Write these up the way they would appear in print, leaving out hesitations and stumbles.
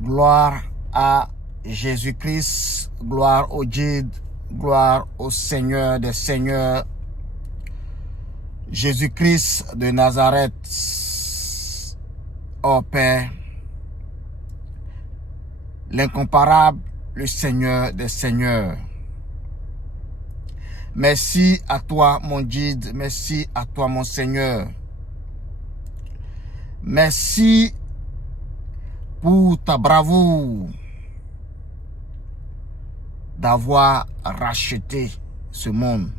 Gloire à Jésus-Christ, gloire au guide, gloire au Seigneur des Seigneurs, Jésus-Christ de Nazareth, ô Père, l'incomparable, le Seigneur des Seigneurs. Merci à toi, mon guide, merci à toi, mon Seigneur. Merci pour ta bravoure d'avoir racheté ce monde.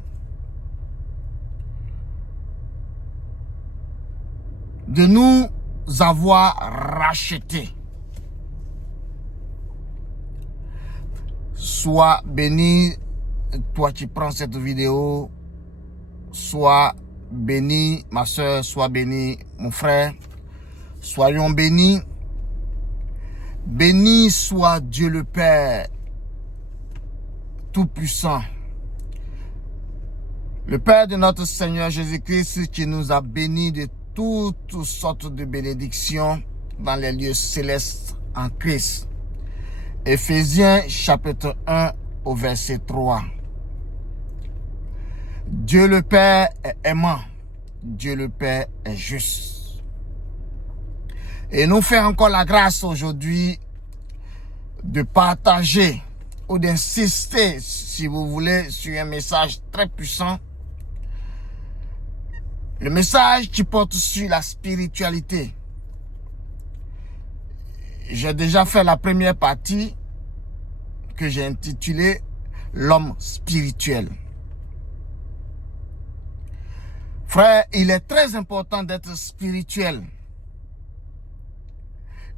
De nous avoir racheté. Sois béni, toi qui prends cette vidéo. Sois béni, ma soeur, sois béni, mon frère. Soyons bénis. Béni soit Dieu le Père Tout-Puissant, le Père de notre Seigneur Jésus-Christ, qui nous a bénis de toutes sortes de bénédictions dans les lieux célestes en Christ. Éphésiens chapitre 1 au verset 3. Dieu le Père est aimant, Dieu le Père est juste. Et nous fait encore la grâce aujourd'hui de partager ou d'insister, si vous voulez, sur un message très puissant. Le message qui porte sur la spiritualité. J'ai déjà fait la première partie que j'ai intitulée « L'homme spirituel ». Frère, il est très important d'être spirituel.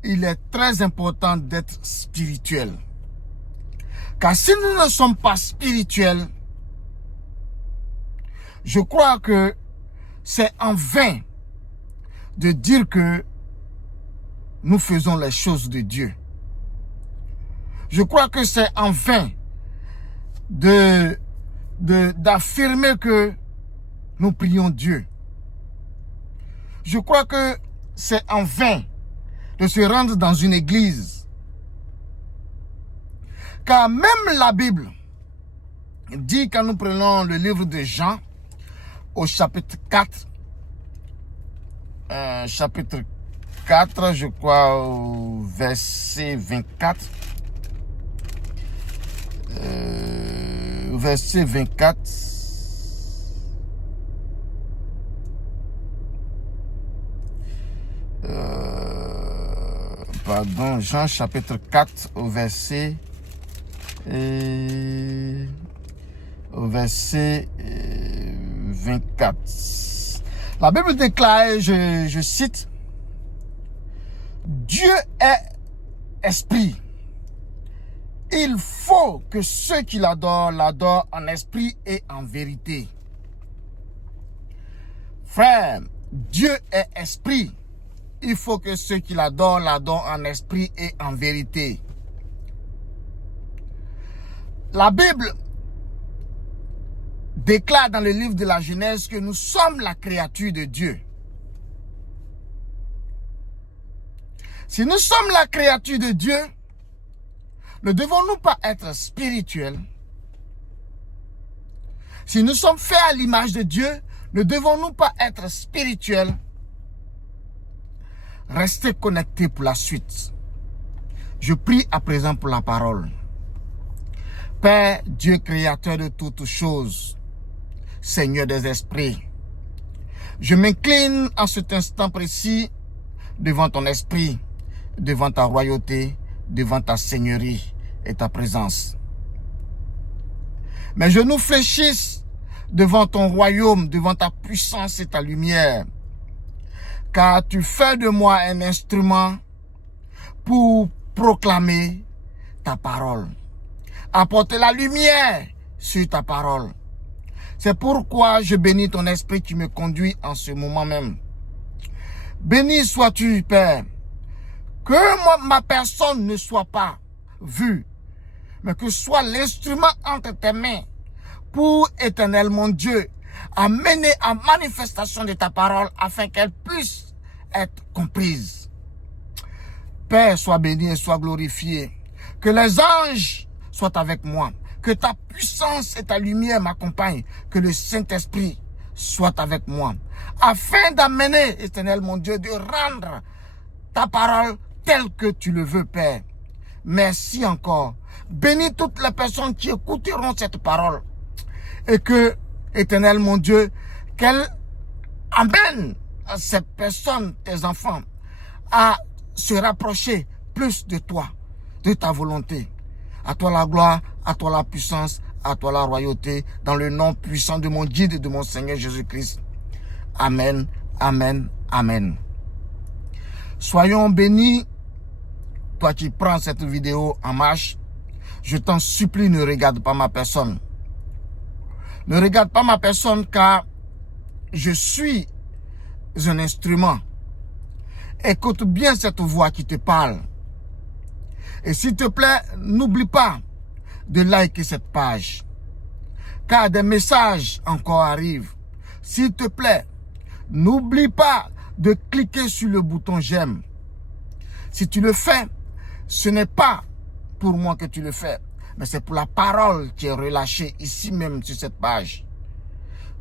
Il est très important d'être spirituel. Car si nous ne sommes pas spirituels, je crois que c'est en vain de dire que nous faisons les choses de Dieu. Je crois que c'est en vain d'affirmer que nous prions Dieu. Je crois que c'est en vain de se rendre dans une église. Car même la Bible dit, quand nous prenons le livre de Jean, au chapitre 4, je crois, au verset 24, verset 24, pardon, Jean chapitre 4 au verset 24. La Bible déclare, je cite, Dieu est esprit. Il faut que ceux qui l'adorent, l'adorent en esprit et en vérité. Frère, Dieu est esprit. Il faut que ceux qui l'adorent, l'adorent en esprit et en vérité. La Bible déclare dans le livre de la Genèse que nous sommes la créature de Dieu. Si nous sommes la créature de Dieu, ne devons-nous pas être spirituels? Si nous sommes faits à l'image de Dieu, ne devons-nous pas être spirituels? Restez connectés pour la suite. Je prie à présent pour la parole. Père, Dieu créateur de toutes choses, Seigneur des esprits, je m'incline en cet instant précis devant ton esprit, devant ta royauté, devant ta seigneurie et ta présence. Mes genoux fléchissent devant ton royaume, devant ta puissance et ta lumière, car tu fais de moi un instrument pour proclamer ta parole, apporter la lumière sur ta parole. C'est pourquoi je bénis ton esprit qui me conduit en ce moment même. Béni sois-tu, Père, que ma personne ne soit pas vue, mais que soit l'instrument entre tes mains pour, éternel mon Dieu, amener en manifestation de ta parole afin qu'elle puisse être comprise. Père, sois béni et sois glorifié. Que les anges soient avec moi. Que ta puissance et ta lumière m'accompagnent. Que le Saint-Esprit soit avec moi. Afin d'amener, Éternel mon Dieu, de rendre ta parole telle que tu le veux, Père. Merci encore. Bénis toutes les personnes qui écouteront cette parole. Et que, Éternel mon Dieu, qu'elle amène ces personnes, tes enfants, à se rapprocher plus de toi, de ta volonté. À toi la gloire, à toi la puissance, à toi la royauté, dans le nom puissant de mon guide et de mon Seigneur Jésus-Christ. Amen, amen, amen. Soyons bénis. Toi qui prends cette vidéo en marche, je t'en supplie, ne regarde pas ma personne. Ne regarde pas ma personne car je suis un instrument. Écoute bien cette voix qui te parle. Et s'il te plaît, n'oublie pas de liker cette page. Car des messages encore arrivent. S'il te plaît, n'oublie pas de cliquer sur le bouton j'aime. Si tu le fais, ce n'est pas pour moi que tu le fais, mais c'est pour la parole qui est relâchée ici même sur cette page.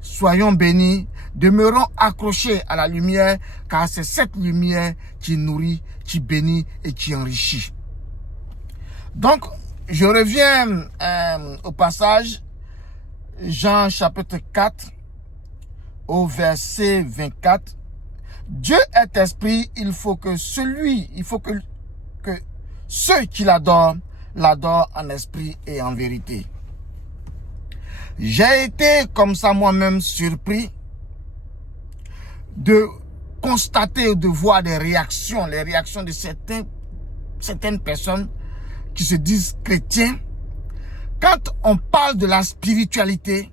Soyons bénis, demeurons accrochés à la lumière, car c'est cette lumière qui nourrit, qui bénit et qui enrichit. Donc, je reviens au passage, Jean chapitre 4, au verset 24. Dieu est esprit, il faut que ceux qui l'adorent en esprit et en vérité. J'ai été comme ça moi-même surpris de constater, de voir les réactions de certaines personnes qui se disent chrétiens. Quand on parle de la spiritualité,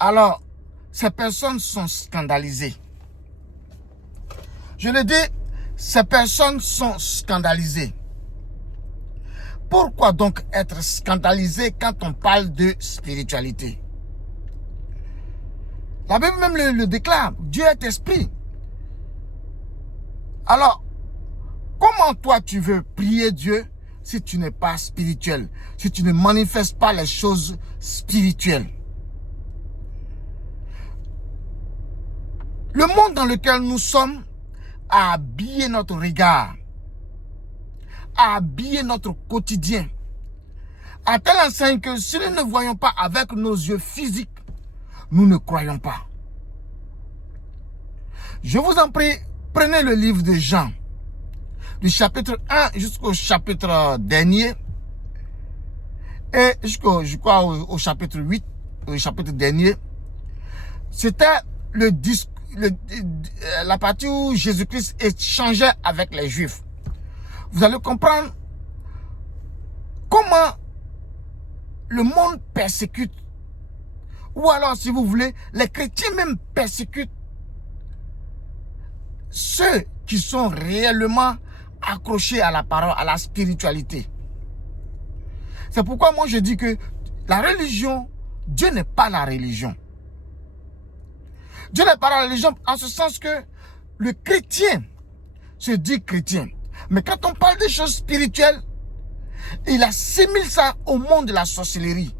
alors ces personnes sont scandalisées. Je le dis, ces personnes sont scandalisées. Pourquoi donc être scandalisé quand on parle de spiritualité? La Bible même le déclare, Dieu est esprit. Alors, comment toi tu veux prier Dieu si tu n'es pas spirituel, si tu ne manifestes pas les choses spirituelles? Le monde dans lequel nous sommes a habillé notre regard, a habillé notre quotidien, à telle enseigne que si nous ne voyons pas avec nos yeux physiques, nous ne croyons pas. Je vous en prie, prenez le livre de Jean, du chapitre 1 jusqu'au chapitre dernier, et jusqu'au, je crois, au chapitre 8, au chapitre dernier. C'était la partie où Jésus-Christ échangeait avec les Juifs. Vous allez comprendre comment le monde persécute, ou alors, si vous voulez, les chrétiens même persécutent ceux qui sont réellement accrochés à la parole, à la spiritualité. C'est pourquoi moi je dis que la religion, Dieu n'est pas la religion. Dieu n'est pas la religion en ce sens que le chrétien se dit chrétien. Mais quand on parle des choses spirituelles, il assimile ça au monde de la sorcellerie.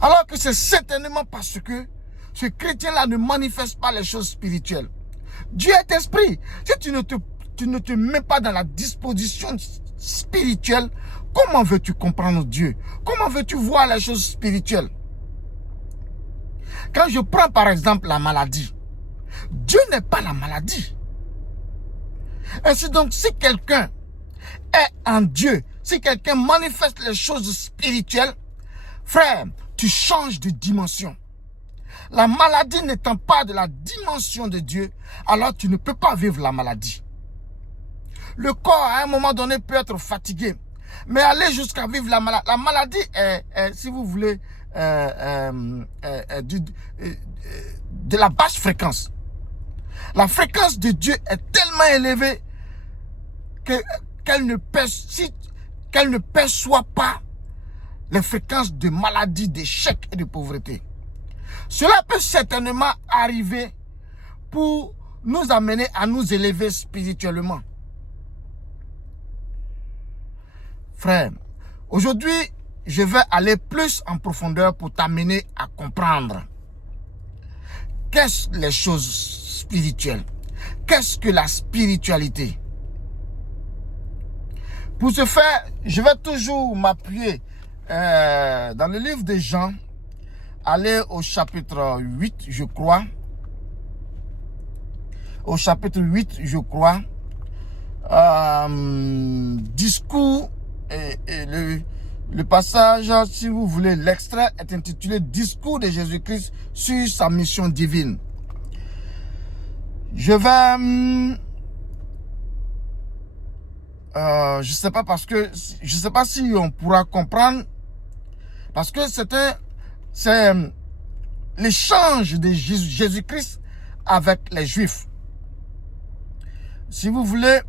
Alors que c'est certainement parce que ce chrétien-là ne manifeste pas les choses spirituelles. Dieu est esprit. Si tu ne te mets pas dans la disposition spirituelle, comment veux-tu comprendre Dieu? Comment veux-tu voir les choses spirituelles? Quand je prends par exemple la maladie, Dieu n'est pas la maladie. Ainsi donc, si quelqu'un est en Dieu, si quelqu'un manifeste les choses spirituelles, frère, tu changes de dimension. La maladie n'étant pas de la dimension de Dieu, alors tu ne peux pas vivre la maladie. Le corps, à un moment donné, peut être fatigué. Mais aller jusqu'à vivre la maladie. La maladie est si vous voulez, de la basse fréquence. La fréquence de Dieu est tellement élevée qu'elle ne perçoit pas les fréquences de maladie, d'échec et de pauvreté. Cela peut certainement arriver pour nous amener à nous élever spirituellement. Frère, aujourd'hui, je vais aller plus en profondeur pour t'amener à comprendre qu'est-ce que les choses spirituelles, qu'est-ce que la spiritualité. Pour ce faire, je vais toujours m'appuyer dans le livre de Jean, aller au chapitre 8, je crois. Au chapitre 8, je crois. Discours et le passage, si vous voulez, l'extrait est intitulé Discours de Jésus-Christ sur sa mission divine. Je vais... je sais pas parce que je sais pas si on pourra comprendre parce que c'est l'échange de Jésus-Christ avec les Juifs. Si vous voulez,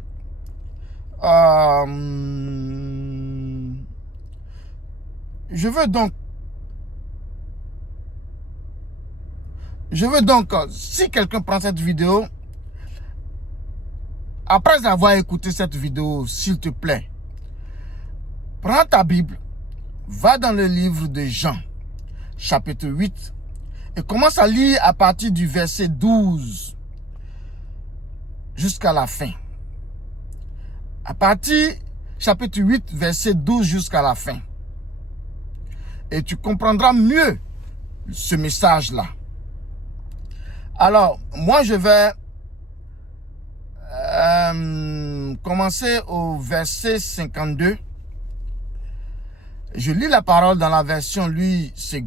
je veux donc, si quelqu'un prend cette vidéo, après avoir écouté cette vidéo, s'il te plaît, prends ta Bible, va dans le livre de Jean, chapitre 8, et commence à lire à partir du verset 12 jusqu'à la fin. À partir chapitre 8, verset 12 jusqu'à la fin. Et tu comprendras mieux ce message-là. Alors, moi je vais commencer au verset 52. Je lis la parole dans la version Louis II.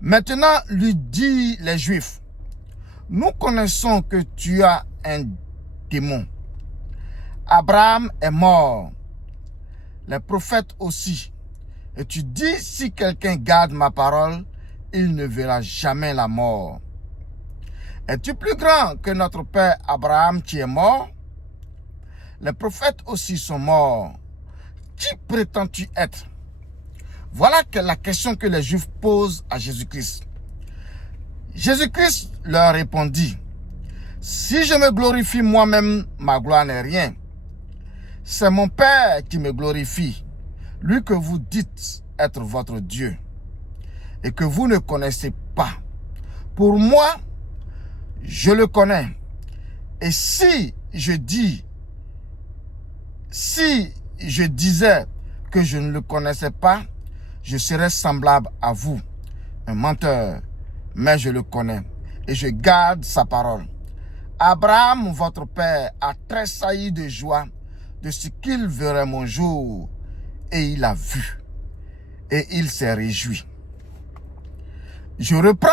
Maintenant, lui dit les Juifs, nous connaissons que tu as un démon. Abraham est mort, les prophètes aussi. Et tu dis, si quelqu'un garde ma parole, il ne verra jamais la mort. Es-tu plus grand que notre père Abraham qui est mort? Les prophètes aussi sont morts. Qui prétends-tu être? Voilà la question que les Juifs posent à Jésus-Christ. Jésus-Christ leur répondit, si je me glorifie moi-même, ma gloire n'est rien. C'est mon Père qui me glorifie, lui que vous dites être votre Dieu et que vous ne connaissez pas. Pour moi, je le connais. Et si je disais que je ne le connaissais pas, je serais semblable à vous, un menteur, mais je le connais et je garde sa parole. Abraham, votre père, a tressailli de joie de ce qu'il verrait mon jour, et il a vu, et il s'est réjoui. Je reprends,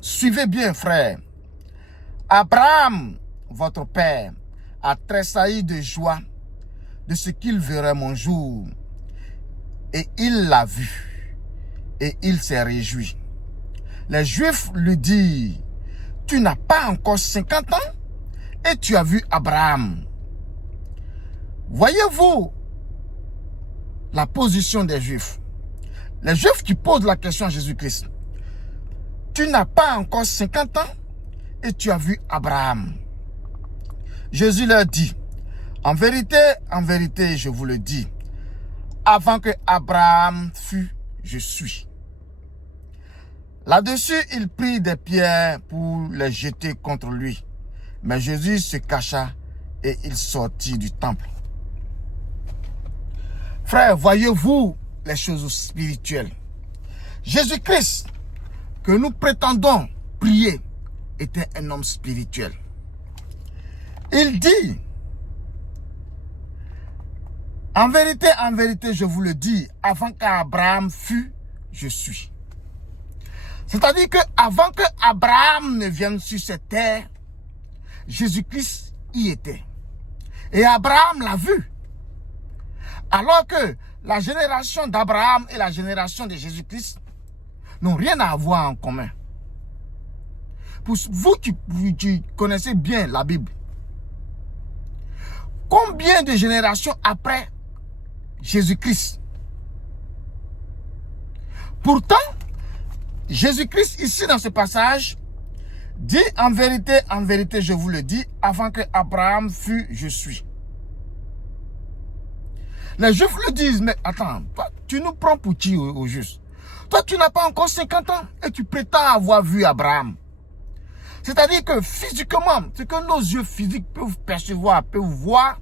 suivez bien, frère. Abraham, votre père, a tressailli de joie de ce qu'il verrait mon jour, et il l'a vu, et il s'est réjoui. Les Juifs lui disent, tu n'as pas encore 50 ans, et tu as vu Abraham. Voyez-vous la position des Juifs? Les Juifs qui posent la question à Jésus-Christ. Tu n'as pas encore 50 ans et tu as vu Abraham. Jésus leur dit, en vérité, je vous le dis, avant que Abraham fût, je suis. Là-dessus, il prit des pierres pour les jeter contre lui. Mais Jésus se cacha et il sortit du temple. Frère, voyez-vous les choses spirituelles. Jésus-Christ, que nous prétendons prier, était un homme spirituel. Il dit, en vérité, je vous le dis, avant qu'Abraham fût, je suis. C'est-à-dire qu'avant que Abraham ne vienne sur cette terre, Jésus-Christ y était. Et Abraham l'a vu. Alors que la génération d'Abraham et la génération de Jésus-Christ n'ont rien à voir en commun. Pour vous qui connaissez bien la Bible, combien de générations après Jésus-Christ? Pourtant, Jésus-Christ, ici dans ce passage, Dit en vérité, je vous le dis, avant que Abraham fût, je suis. Les Juifs le disent, mais attends, toi, tu nous prends pour qui au juste? Toi, tu n'as pas encore 50 ans et tu prétends avoir vu Abraham. C'est-à-dire que physiquement, ce que nos yeux physiques peuvent percevoir, peuvent voir,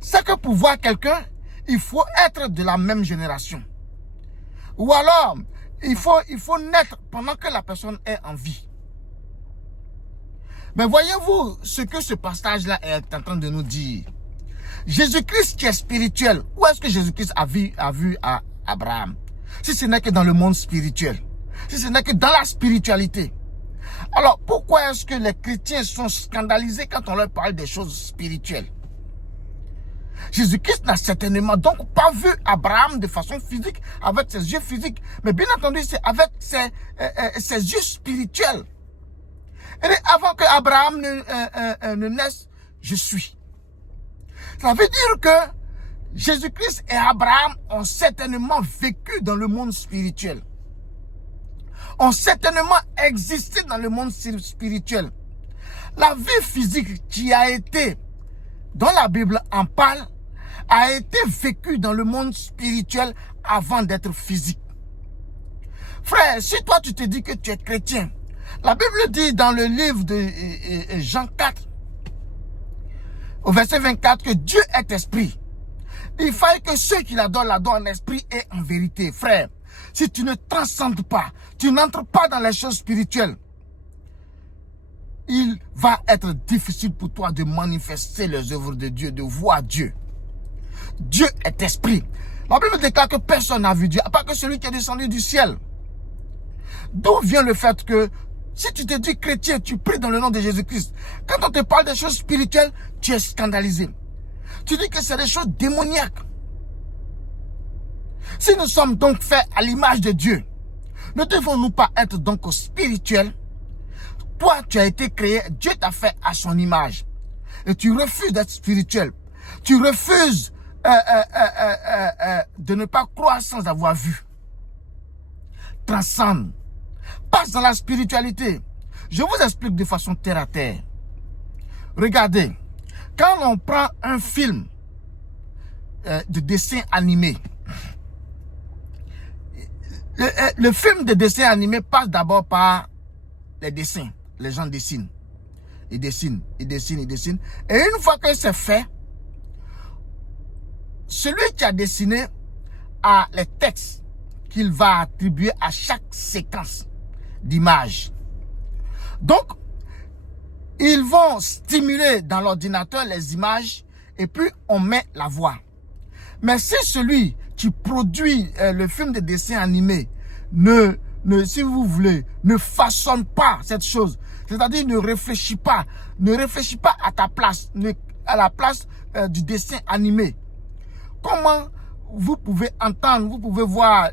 c'est que pour voir quelqu'un, il faut être de la même génération. Ou alors, il faut naître pendant que la personne est en vie. Mais voyez-vous ce que ce passage-là est en train de nous dire? Jésus-Christ qui est spirituel, où est-ce que Jésus-Christ a vu Abraham? Si ce n'est que dans le monde spirituel, si ce n'est que dans la spiritualité. Alors, pourquoi est-ce que les chrétiens sont scandalisés quand on leur parle des choses spirituelles? Jésus-Christ n'a certainement donc pas vu Abraham de façon physique, avec ses yeux physiques, mais bien entendu, c'est avec ses yeux spirituels. Et avant que Abraham ne naisse, je suis. Ça veut dire que Jésus-Christ et Abraham ont certainement vécu dans le monde spirituel. Ont certainement existé dans le monde spirituel. La vie physique qui a été, dont la Bible en parle, a été vécue dans le monde spirituel avant d'être physique. Frère, si toi tu te dis que tu es chrétien, la Bible dit dans le livre de Jean 4, au verset 24, que Dieu est esprit. Il faille que ceux qui l'adorent en esprit et en vérité. Frère, si tu ne transcendes pas, tu n'entres pas dans les choses spirituelles, il va être difficile pour toi de manifester les œuvres de Dieu, de voir Dieu. Dieu est esprit. La Bible déclare que personne n'a vu Dieu, à part que celui qui est descendu du ciel. D'où vient le fait que si tu te dis chrétien, tu pries dans le nom de Jésus-Christ. Quand on te parle des choses spirituelles, tu es scandalisé. Tu dis que c'est des choses démoniaques. Si nous sommes donc faits à l'image de Dieu, ne devons-nous pas être donc spirituels? Toi, tu as été créé, Dieu t'a fait à son image. Et tu refuses d'être spirituel. Tu refuses de ne pas croire sans avoir vu. Transcende. Passe dans la spiritualité. Je vous explique de façon terre à terre. Regardez, quand on prend un film de dessin animé, le film de dessin animé passe d'abord par les dessins. Les gens dessinent. Ils dessinent, ils dessinent, ils dessinent. Et une fois que c'est fait, celui qui a dessiné a les textes qu'il va attribuer à chaque séquence d'images. Donc, ils vont stimuler dans l'ordinateur les images et puis on met la voix. Mais si celui qui produit le film de dessin animé si vous voulez, ne façonne pas cette chose, c'est-à-dire ne réfléchit pas à ta place, à la place du dessin animé, comment vous pouvez entendre, vous pouvez voir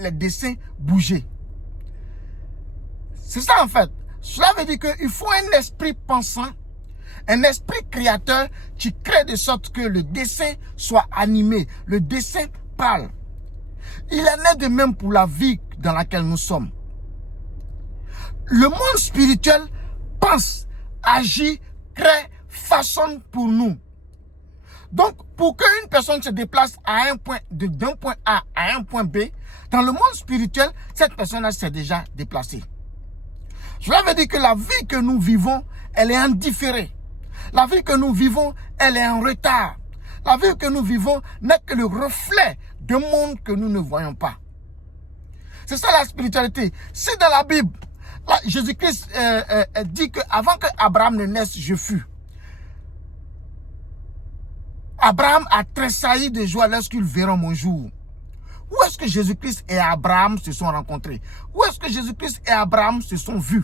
les dessins bouger? C'est ça en fait. Cela veut dire qu'il faut un esprit pensant, un esprit créateur qui crée de sorte que le dessin soit animé, le dessin parle. Il en est de même pour la vie dans laquelle nous sommes. Le monde spirituel pense, agit, crée, façonne pour nous. Donc, pour qu'une personne se déplace à d'un point A à un point B, dans le monde spirituel, cette personne s'est déjà déplacée. Cela veut dire que la vie que nous vivons, elle est en différé. La vie que nous vivons, elle est en retard. La vie que nous vivons n'est que le reflet d'un monde que nous ne voyons pas. C'est ça la spiritualité. Si dans la Bible, Jésus-Christ dit qu'avant que Abraham ne naisse, je fus. Abraham a tressailli de joie lorsqu'ils verront mon jour. Où est-ce que Jésus-Christ et Abraham se sont rencontrés? Où est-ce que Jésus-Christ et Abraham se sont vus?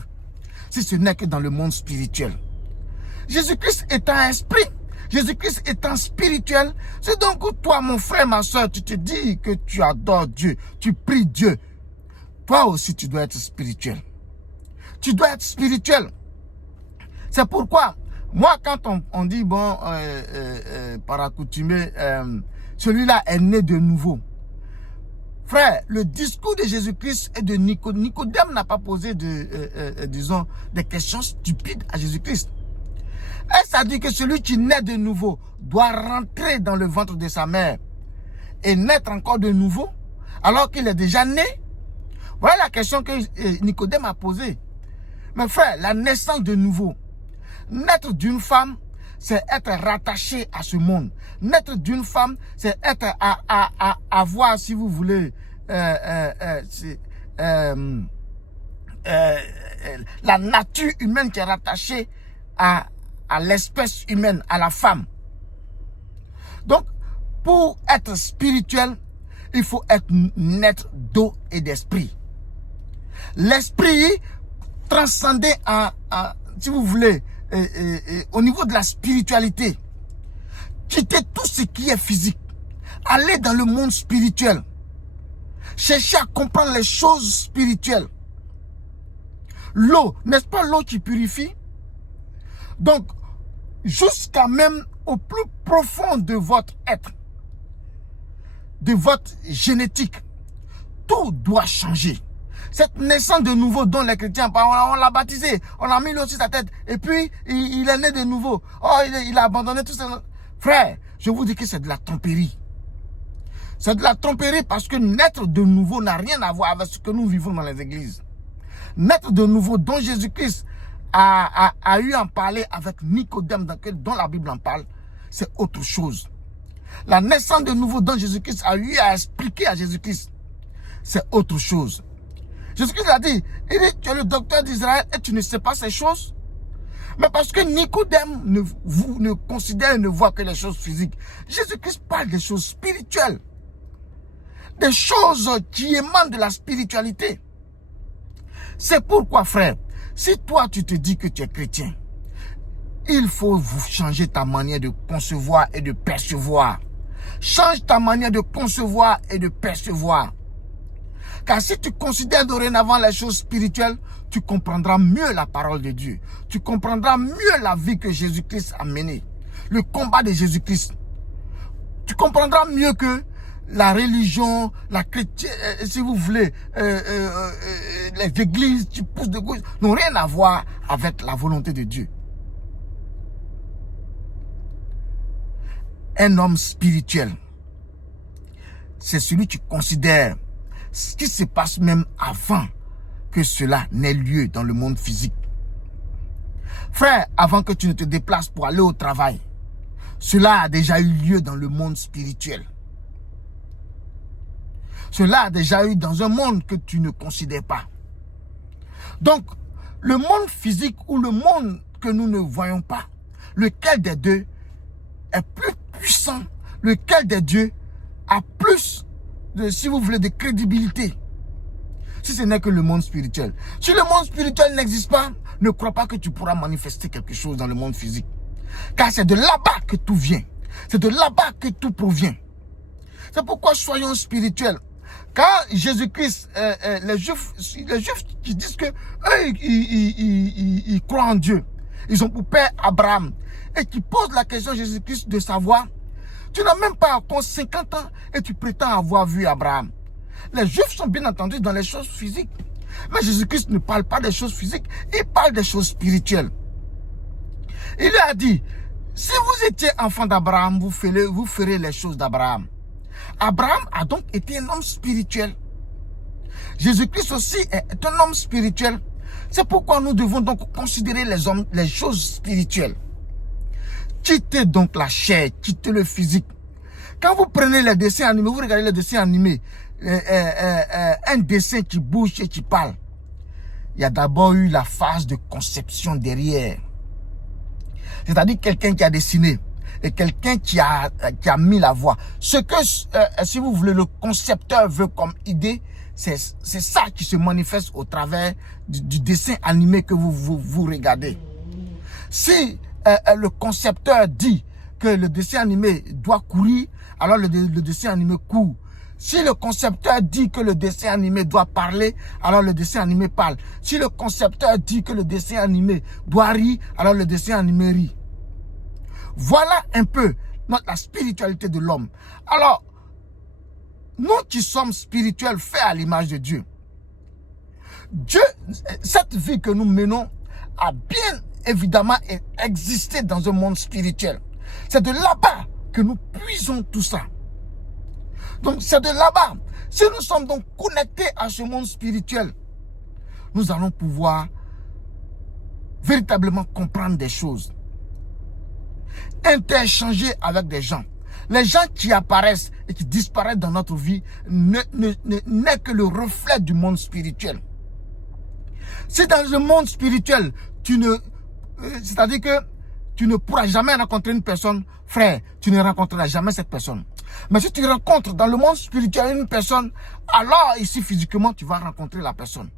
Si ce n'est que dans le monde spirituel. Jésus-Christ est un esprit. Jésus-Christ étant spirituel. C'est donc toi, mon frère, ma soeur, tu te dis que tu adores Dieu, tu pries Dieu. Toi aussi, tu dois être spirituel. Tu dois être spirituel. C'est pourquoi, moi, quand on dit, bon, par accoutumé, celui-là est né de nouveau. Frère, le discours de Jésus-Christ et de Nicodème n'a pas posé disons, des questions stupides à Jésus-Christ. Est-ce à dire que celui qui naît de nouveau doit rentrer dans le ventre de sa mère et naître encore de nouveau alors qu'il est déjà né? Voilà la question que Nicodème a posée. Mais frère, la naissance de nouveau, naître d'une femme, c'est être rattaché à ce monde. Naître d'une femme, c'est être avoir, si vous voulez, la nature humaine qui est rattachée à l'espèce humaine, à la femme. Donc, pour être spirituel, il faut être naître d'eau et d'esprit. L'esprit transcendé si vous voulez, au niveau de la spiritualité. Quitter tout ce qui est physique. Aller dans le monde spirituel. Chercher à comprendre les choses spirituelles. L'eau, n'est-ce pas l'eau qui purifie? Donc, jusqu'à même au plus profond de votre être, de votre génétique, tout doit changer. Cette naissance de nouveau dont les chrétiens parlent, on l'a baptisé, on a mis l'eau sur sa tête, et puis il est né de nouveau. Oh, il a abandonné tout ça. Frère, je vous dis que c'est de la tromperie. C'est de la tromperie parce que naître de nouveau n'a rien à voir avec ce que nous vivons dans les églises. Naître de nouveau, dont Jésus-Christ a eu à en parler avec Nicodème, dont la Bible en parle, c'est autre chose. La naissance de nouveau dont Jésus-Christ a eu à expliquer à Jésus-Christ, c'est autre chose. Jésus-Christ a dit, il dit, tu es le docteur d'Israël et tu ne sais pas ces choses. Mais parce que Nicodème ne considère et ne voit que les choses physiques. Jésus-Christ parle des choses spirituelles. Des choses qui émanent de la spiritualité. C'est pourquoi, frère, si toi tu te dis que tu es chrétien, il faut changer ta manière de concevoir et de percevoir. Change ta manière de concevoir et de percevoir. Car si tu considères dorénavant les choses spirituelles, tu comprendras mieux la parole de Dieu. Tu comprendras mieux la vie que Jésus-Christ a menée. Le combat de Jésus-Christ. Tu comprendras mieux que la religion, la chrétienne, si vous voulez, les églises qui poussent de gauche, n'ont rien à voir avec la volonté de Dieu. Un homme spirituel, c'est celui qui considère ce qui se passe même avant que cela n'ait lieu dans le monde physique. Frère, avant que tu ne te déplaces pour aller au travail, cela a déjà eu lieu dans le monde spirituel. Cela a déjà eu dans un monde que tu ne considères pas. Donc, le monde physique ou le monde que nous ne voyons pas, lequel des deux est plus puissant, lequel des deux a plus si vous voulez, de crédibilité, si ce n'est que le monde spirituel. Si le monde spirituel n'existe pas, ne crois pas que tu pourras manifester quelque chose dans le monde physique. Car c'est de là-bas que tout vient. C'est de là-bas que tout provient. C'est pourquoi soyons spirituels. Quand Jésus-Christ, les Juifs qui disent que eux, ils croient en Dieu, ils ont pour père Abraham, et qui posent la question à Jésus-Christ de savoir, tu n'as même pas encore 50 ans et tu prétends avoir vu Abraham. Les Juifs sont bien entendu dans les choses physiques. Mais Jésus-Christ ne parle pas des choses physiques, il parle des choses spirituelles. Il a dit, si vous étiez enfant d'Abraham, vous ferez les choses d'Abraham. Abraham a donc été un homme spirituel. Jésus-Christ aussi est un homme spirituel. C'est pourquoi nous devons donc considérer les choses spirituelles. Quittez donc la chair, quittez le physique. Quand vous prenez les dessins animés, vous regardez les dessins animés, un dessin qui bouge et qui parle. Il y a d'abord eu la phase de conception derrière. C'est-à-dire quelqu'un qui a dessiné et quelqu'un qui a mis la voix. Ce que, si vous voulez, le concepteur veut comme idée, c'est ça qui se manifeste au travers du dessin animé que vous regardez. Si le concepteur dit que le dessin animé doit courir, alors le dessin animé court. Si le concepteur dit que le dessin animé doit parler, alors le dessin animé parle. Si le concepteur dit que le dessin animé doit rire, alors le dessin animé rit. Voilà un peu la spiritualité de l'homme. Alors, nous qui sommes spirituels, faits à l'image de Dieu, Dieu, cette vie que nous menons a bien évidemment existé dans un monde spirituel. C'est de là-bas que nous puisons tout ça. Donc c'est de là-bas. Si nous sommes donc connectés à ce monde spirituel, nous allons pouvoir véritablement comprendre des choses, interchanger avec des gens. Les gens qui apparaissent et qui disparaissent dans notre vie n'est que le reflet du monde spirituel. Si dans le monde spirituel, c'est-à-dire que tu ne pourras jamais rencontrer une personne, frère, tu ne rencontreras jamais cette personne. Mais si tu rencontres dans le monde spirituel une personne, alors ici physiquement, tu vas rencontrer la personne.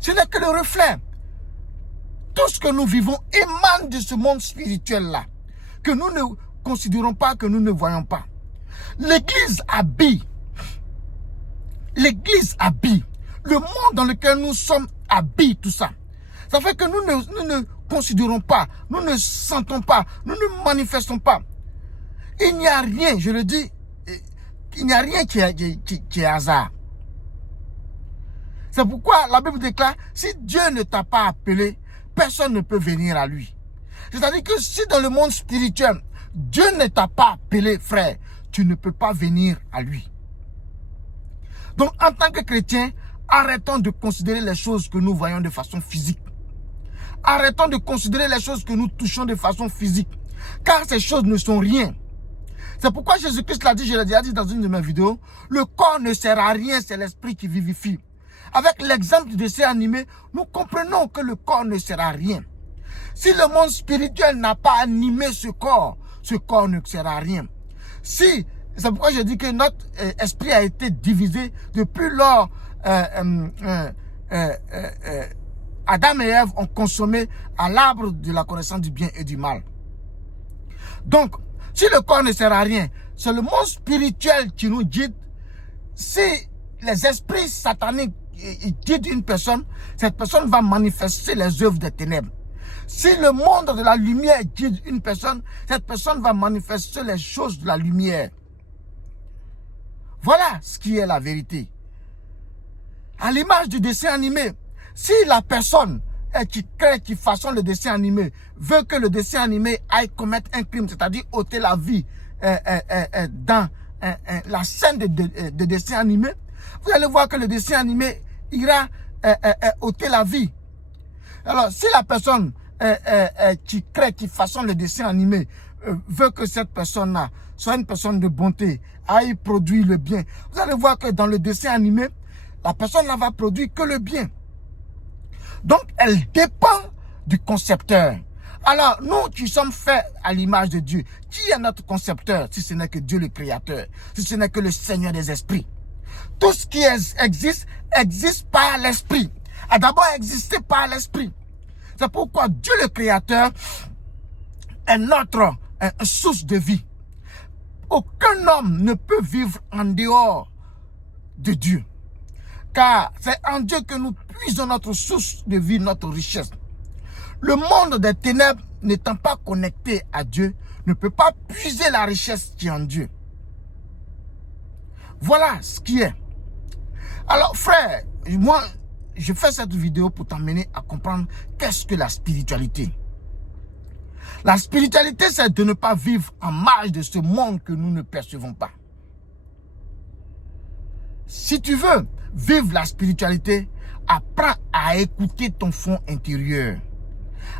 Ce n'est que le reflet. Tout ce que nous vivons émane de ce monde spirituel-là, que nous ne considérons pas, que nous ne voyons pas. L'Église habille. L'Église habille. Le monde dans lequel nous sommes habille tout ça. Ça fait que nous ne considérons pas, nous ne sentons pas, nous ne manifestons pas. Il n'y a rien, je le dis, il n'y a rien qui est hasard. C'est pourquoi la Bible déclare, si Dieu ne t'a pas appelé, personne ne peut venir à lui. C'est-à-dire que si dans le monde spirituel, Dieu ne t'a pas appelé, frère, tu ne peux pas venir à lui. Donc, en tant que chrétien, arrêtons de considérer les choses que nous voyons de façon physique. Arrêtons de considérer les choses que nous touchons de façon physique. Car ces choses ne sont rien. C'est pourquoi Jésus-Christ l'a dit, je l'ai déjà dit dans une de mes vidéos, le corps ne sert à rien, c'est l'esprit qui vivifie. Avec l'exemple du dessin animé, nous comprenons que le corps ne sert à rien. Si le monde spirituel n'a pas animé ce corps ne sert à rien. C'est pourquoi je dis que notre esprit a été divisé depuis lors Adam et Ève ont consommé à l'arbre de la connaissance du bien et du mal. Donc, si le corps ne sert à rien, c'est le monde spirituel qui nous guide. Si les esprits sataniques guident une personne, cette personne va manifester les œuvres des ténèbres. Si le monde de la lumière guide une personne, cette personne va manifester les choses de la lumière. Voilà ce qui est la vérité. À l'image du dessin animé, si la personne qui crée, qui façonne le dessin animé, veut que le dessin animé aille commettre un crime, c'est-à-dire ôter la vie dans la scène de dessin animé, vous allez voir que le dessin animé ira ôter la vie. Alors, si la personne qui crée, qui façonne le dessin animé, veut que cette personne-là soit une personne de bonté, aille produire le bien, vous allez voir que dans le dessin animé, la personne ne va produire que le bien. Donc, elle dépend du concepteur. Alors, nous qui sommes faits à l'image de Dieu, qui est notre concepteur, si ce n'est que Dieu le Créateur, si ce n'est que le Seigneur des esprits? Tout ce qui existe par l'esprit, a d'abord existé par l'esprit. C'est pourquoi Dieu le Créateur est notre source de vie. Aucun homme ne peut vivre en dehors de Dieu. Car c'est en Dieu que nous puisons notre source de vie, notre richesse. Le monde des ténèbres, n'étant pas connecté à Dieu, ne peut pas puiser la richesse qui est en Dieu. Voilà ce qui est. Alors frère, moi, je fais cette vidéo pour t'amener à comprendre qu'est-ce que la spiritualité. La spiritualité, c'est de ne pas vivre en marge de ce monde que nous ne percevons pas. Si tu veux vivre la spiritualité, apprends à écouter ton fond intérieur.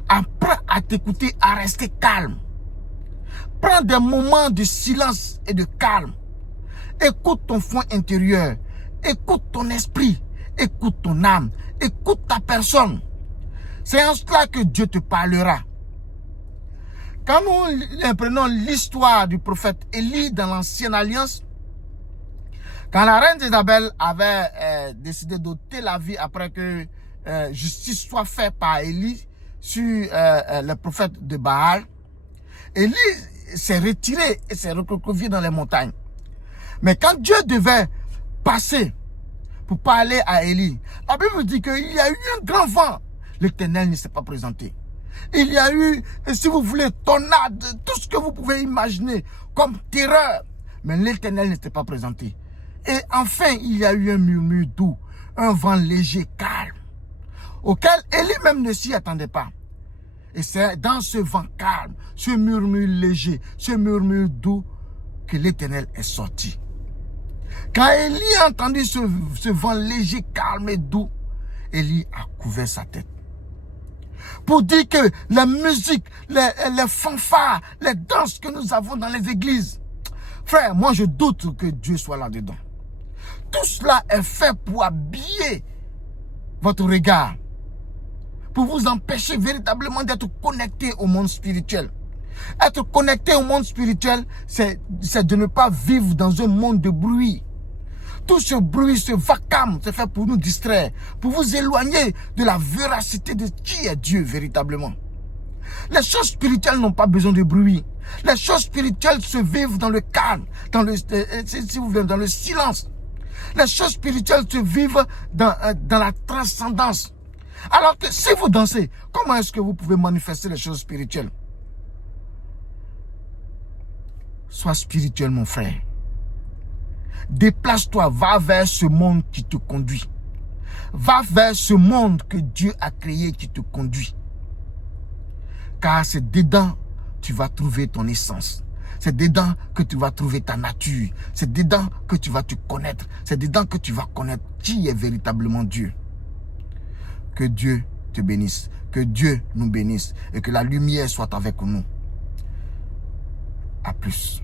Apprends à t'écouter, à rester calme. Prends des moments de silence et de calme. Écoute ton fond intérieur. Écoute ton esprit. Écoute ton âme. Écoute ta personne. C'est en cela que Dieu te parlera. Quand nous prenons l'histoire du prophète Élie dans l'Ancienne Alliance, quand la reine Isabelle avait décidé d'ôter la vie après que justice soit faite par Élie sur le prophète de Baal, Élie s'est retiré et s'est recroquevillé dans les montagnes. Mais quand Dieu devait passer pour parler à Élie, la Bible dit qu'il y a eu un grand vent. L'Éternel ne s'est pas présenté. Il y a eu, si vous voulez, tornade, tout ce que vous pouvez imaginer comme terreur. Mais l'Éternel ne s'est pas présenté. Et enfin, il y a eu un murmure doux, un vent léger, calme, auquel Élie même ne s'y attendait pas. Et c'est dans ce vent calme, ce murmure léger, ce murmure doux, que l'Éternel est sorti. Quand Élie a entendu ce vent léger, calme et doux, Élie a couvert sa tête. Pour dire que la musique, les fanfares, les danses que nous avons dans les églises, frère, moi je doute que Dieu soit là-dedans. Tout cela est fait pour habiller votre regard, pour vous empêcher véritablement d'être connecté au monde spirituel. Être connecté au monde spirituel, c'est de ne pas vivre dans un monde de bruit. Tout ce bruit, ce vacarme, c'est fait pour nous distraire, pour vous éloigner de la véracité de qui est Dieu véritablement. Les choses spirituelles n'ont pas besoin de bruit. Les choses spirituelles se vivent dans le calme, dans le silence. Les choses spirituelles se vivent dans la transcendance. Alors que si vous dansez, comment est-ce que vous pouvez manifester les choses spirituelles? Sois spirituel, mon frère. Déplace-toi, va vers ce monde qui te conduit. Va vers ce monde que Dieu a créé qui te conduit. Car c'est dedans que tu vas trouver ton essence. C'est dedans que tu vas trouver ta nature. C'est dedans que tu vas te connaître. C'est dedans que tu vas connaître qui est véritablement Dieu. Que Dieu te bénisse. Que Dieu nous bénisse. Et que la lumière soit avec nous. À plus.